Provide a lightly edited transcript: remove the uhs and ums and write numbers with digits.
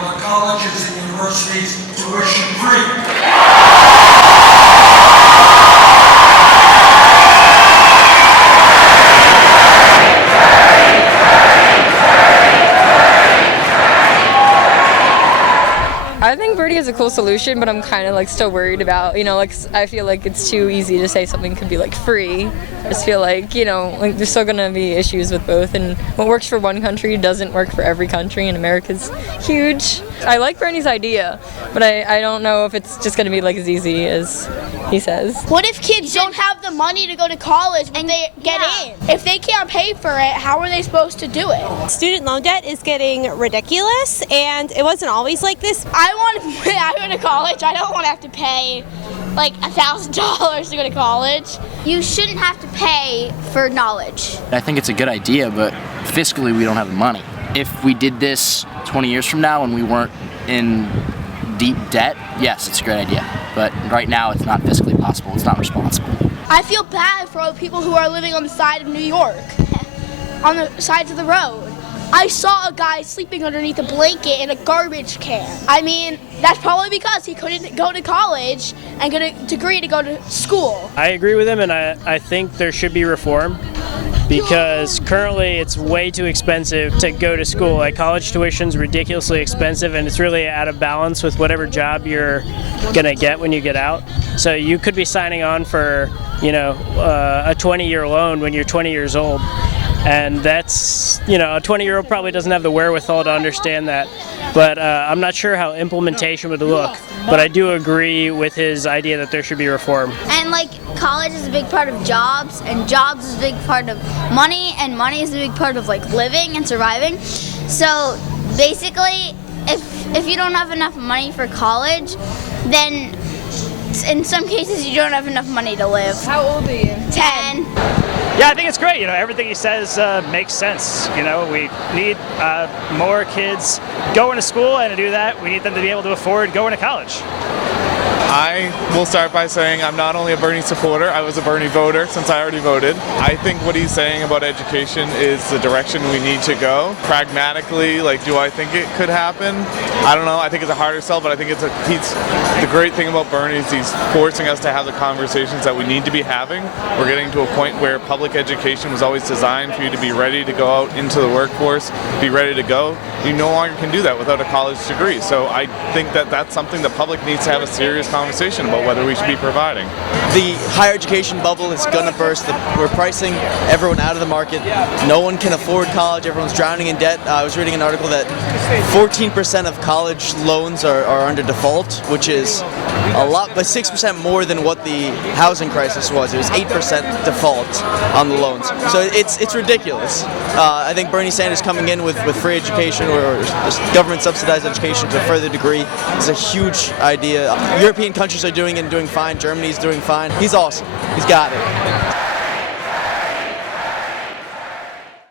public colleges and universities tuition-free. I think Birdie is a cool solution, but I'm kind of like still worried about, I feel like it's too easy to say something could be like free. I just feel like, like there's still gonna be issues with both, and what works for one country doesn't work for every country, and America's huge. I like Bernie's idea, but I don't know if it's just gonna be like as easy as he says. What if kids don't have the money to go to college and they get in? If they can't pay for it, how are they supposed to do it? Student loan debt is getting ridiculous, and it wasn't always like this. I go to college. I don't want to have to pay like $1,000 to go to college. You shouldn't have to pay for knowledge. I think it's a good idea, but fiscally we don't have the money. If we did this 20 years from now and we weren't in deep debt, yes, it's a great idea. But right now it's not fiscally possible. It's not responsible. I feel bad for all the people who are living on the side of New York, on the sides of the road. I saw a guy sleeping underneath a blanket in a garbage can. I mean, that's probably because he couldn't go to college and get a degree to go to school. I agree with him, and I think there should be reform because currently it's way too expensive to go to school. Like, college tuition's ridiculously expensive, and it's really out of balance with whatever job you're gonna get when you get out. So you could be signing on for, a 20-year loan when you're 20 years old. And that's, a 20-year-old probably doesn't have the wherewithal to understand that. But I'm not sure how implementation would look. But I do agree with his idea that there should be reform. And college is a big part of jobs, and jobs is a big part of money, and money is a big part of living and surviving. So basically, if you don't have enough money for college, then in some cases you don't have enough money to live. How old are you? 10. Yeah, I think it's great. Everything he says makes sense. We need more kids going to school, and to do that, we need them to be able to afford going to college. I will start by saying I'm not only a Bernie supporter, I was a Bernie voter since I already voted. I think what he's saying about education is the direction we need to go. Pragmatically, do I think it could happen? I don't know. I think it's a harder sell, but I think the great thing about Bernie is he's forcing us to have the conversations that we need to be having. We're getting to a point where public education was always designed for you to be ready to go out into the workforce, be ready to go. You no longer can do that without a college degree. So I think that that's something the public needs to have a serious conversation about whether we should be providing. The higher education bubble is going to burst. We're pricing everyone out of the market. No one can afford college. Everyone's drowning in debt. I was reading an article that 14% of college loans are under default, which is a lot, but 6% more than what the housing crisis was. It was 8% default on the loans. So it's ridiculous. I think Bernie Sanders coming in with free education or government subsidized education to a further degree is a huge idea. European countries are doing it and doing fine. Germany's doing fine. He's awesome. He's got it.